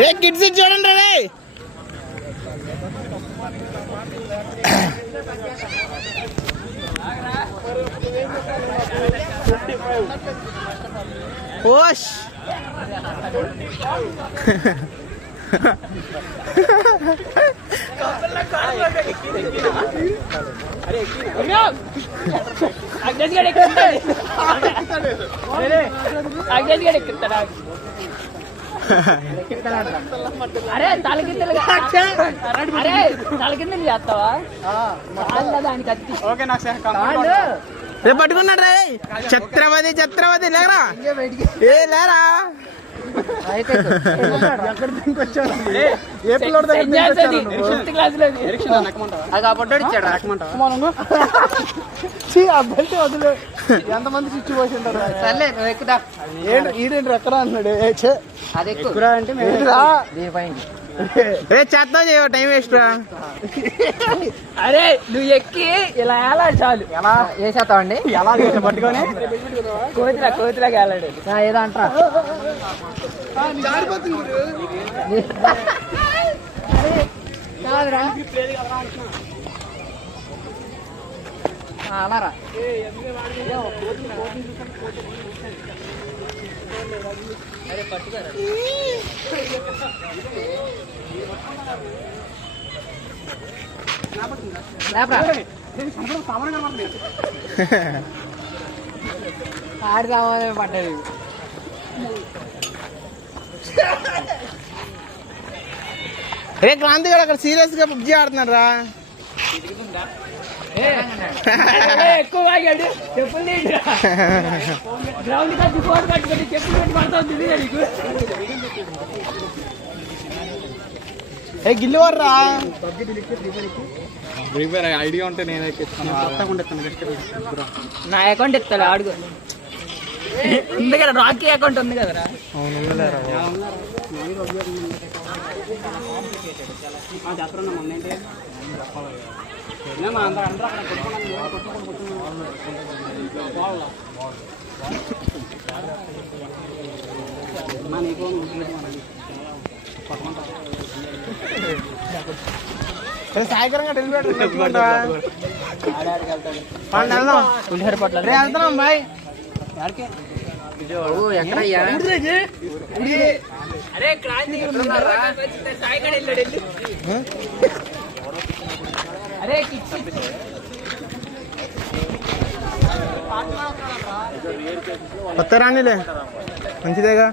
రే kids చూడండి రే. Osh అరే తలకిందలు అరే తలకిందలు చేస్తావా దానికి అత్తి రేపు పట్టుకున్నాడు రే. ఛత్రపతి లేరా ఏ లేరా. ఎంతమంది స్విచ్ పోసి ఉంటారు. సర్లే నువ్వు ఎక్కుదా. ఈడేంటి ఎక్కడ అన్నాడు. అది ఎక్కువ అంటే రే చేస్తా చేయవు టైం వేస్ట్ రా. అరే నువ్వు ఎక్కి ఇలా ఎలా చాలు ఎలా వేసేస్తావండి ఎలా పట్టుకొని కోతిలాగా వెళ్ళాడు ఏదో అంటారా. అలారా అరే పట్టుకోరా. ఆడి సామానే పడ్డది. రే క్రాంతి గారు అక్కడ సీరియస్ గా పబ్జీ ఆడుతున్నాడు రా. ఎక్కువ చెప్పులు గ్రౌండ్ కట్టి ఫోన్ కట్టుకొని చెప్పులు పెట్టి పడుతుంది నీకు. ఏ గిల్లు వర్రా ఐడియా ఉంటే నేను నా అకౌంట్ ఇస్తాడు ఆడుకో. ఉంది కదా రాకీ అకౌంట్ ఉంది కదరా. సాయంత్రంగా పులిహోర పట్ల వెళ్తున్నాం బాయ్. ఎక్కడయ్యా అరే క్రాంతి సాయిగడ వెళ్ళాడు. అరే కొత్త రానిలే మంచిదేగా.